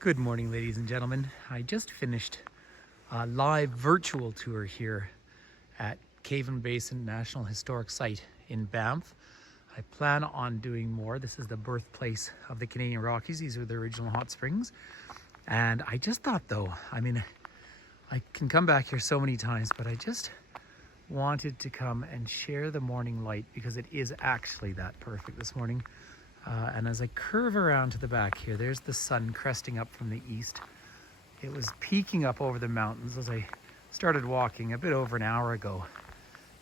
Good morning, ladies and gentlemen. I just finished a live virtual tour here at Basin National Historic Site in Banff. I plan on doing more. This is the birthplace of the Canadian Rockies. These are the original hot springs. And I just thought though, I can come back here so many times, but I just wanted to come and share the morning light because it is actually that perfect this morning. And as I curve around to the back here, there's the sun cresting up from the east. It was peeking up over the mountains as I started walking a bit over an hour ago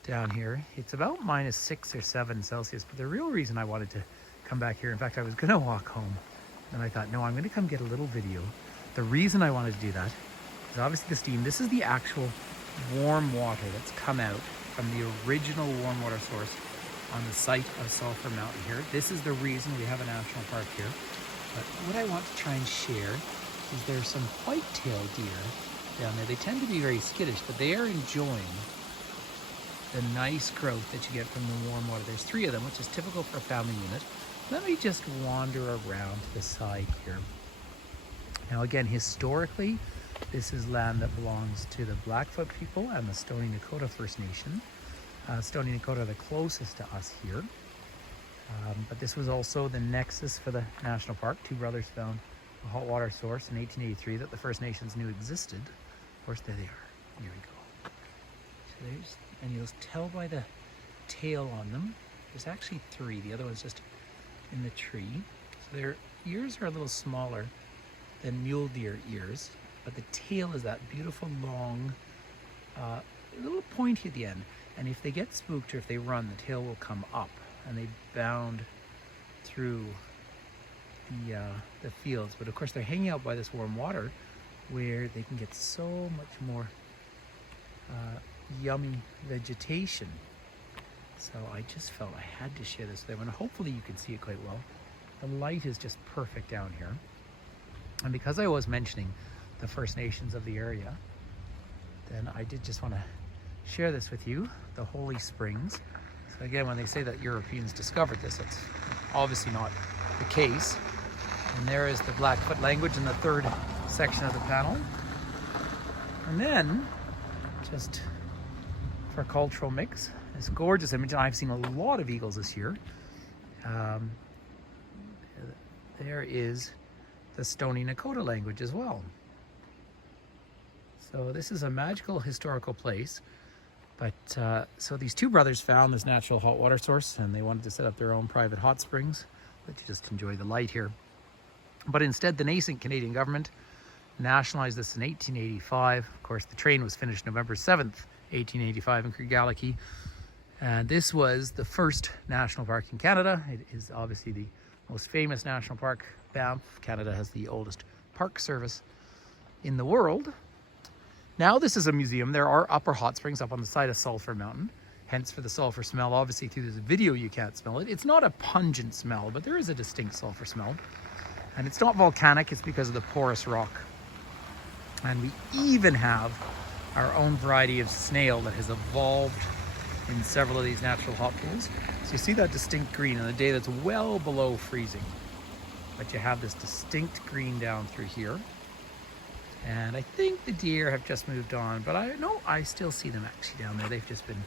down here. It's about -6 or 7 Celsius, but the real reason I wanted to come back here, in fact, I was gonna walk home, and I thought, no, I'm gonna come get a little video. The reason I wanted to do that is obviously the steam. This is the actual warm water that's come out from the original warm water source on the site of Sulphur Mountain here. This is the reason we have a national park here. But what I want to try and share is there's some whitetail deer down there. They tend to be very skittish, but they are enjoying the nice growth that you get from the warm water. There's 3 of them, which is typical for a family unit. Let me just wander around to the side here. Now again, historically, this is land that belongs to the Blackfoot people and the Stoney Nakoda First Nation. Stoney Nakoda are the closest to us here. But this was also the nexus for the national park. 2 brothers found a hot water source in 1883 that the First Nations knew existed. Of course, there they are. Here we go. So and you'll tell by the tail on them. There's actually 3. The other one's just in the tree. So their ears are a little smaller than mule deer ears, but the tail is that beautiful long, a little pointy at the end. And if they get spooked or if they run, the tail will come up and they bound through the fields. But of course, they're hanging out by this warm water where they can get so much more yummy vegetation. So I just felt I had to share this with everyone. Hopefully you can see it quite well. The light is just perfect down here. And because I was mentioning the First Nations of the area, then I did just want to share this with you, the Holy Springs. So again, when they say that Europeans discovered this, it's obviously not the case. And there is the Blackfoot language in the 3rd section of the panel. And then, just for cultural mix, this gorgeous image. I've seen a lot of eagles this year. There is the Stoney Nakoda language as well. So this is a magical historical place. But so these 2 brothers found this natural hot water source and they wanted to set up their own private hot springs. Let you just enjoy the light here. But instead, the nascent Canadian government nationalized this in 1885. Of course, the train was finished November 7th, 1885 in Cregalachi. And this was the first national park in Canada. It is obviously the most famous national park. Banff, Canada, has the oldest park service in the world. Now this is a museum. There are upper hot springs up on the side of Sulphur Mountain, hence for the sulphur smell. Obviously through this video you can't smell it. It's not a pungent smell, but there is a distinct sulphur smell. And it's not volcanic, it's because of the porous rock. And we even have our own variety of snail that has evolved in several of these natural hot pools. So you see that distinct green on a day that's well below freezing. But you have this distinct green down through here. And I think the deer have just moved on, but I still see them actually down there. They've just been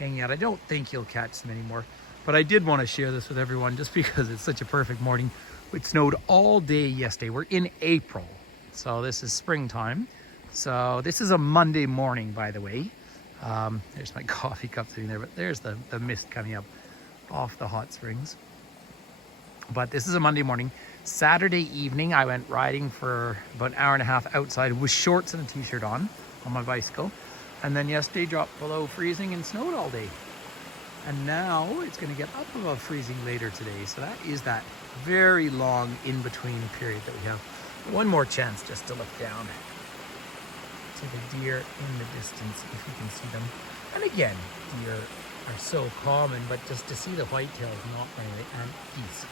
hanging out. I don't think you'll catch them anymore, but I did want to share this with everyone just because it's such a perfect morning. It snowed all day yesterday. We're in April, so this is springtime. So this is a Monday morning, by the way. There's my coffee cup sitting there, but there's the mist coming up off the hot springs. But this is a Monday morning. Saturday evening, I went riding for about an hour and a half outside with shorts and a t-shirt on my bicycle. And then yesterday dropped below freezing and snowed all day. And now it's going to get up above freezing later today. So that is that very long in-between period that we have. One more chance just to look down to the deer in the distance, if you can see them. And again, deer are so common, but just to see the whitetail is not very late. And geese.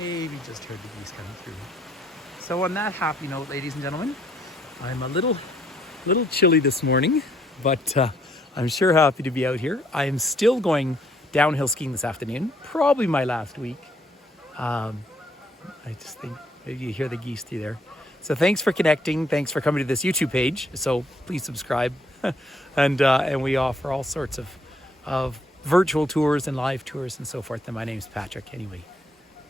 Maybe just heard the geese coming through. So on that happy note, ladies and gentlemen, I'm a little chilly this morning, but I'm sure happy to be out here. I am still going downhill skiing this afternoon, probably my last week. I just think maybe you hear the geese through there. So thanks for connecting. Thanks for coming to this YouTube page. So please subscribe. And we offer all sorts of virtual tours and live tours and so forth. And my name's Patrick anyway.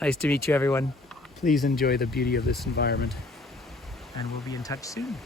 Nice to meet you, everyone. Please enjoy the beauty of this environment. And we'll be in touch soon.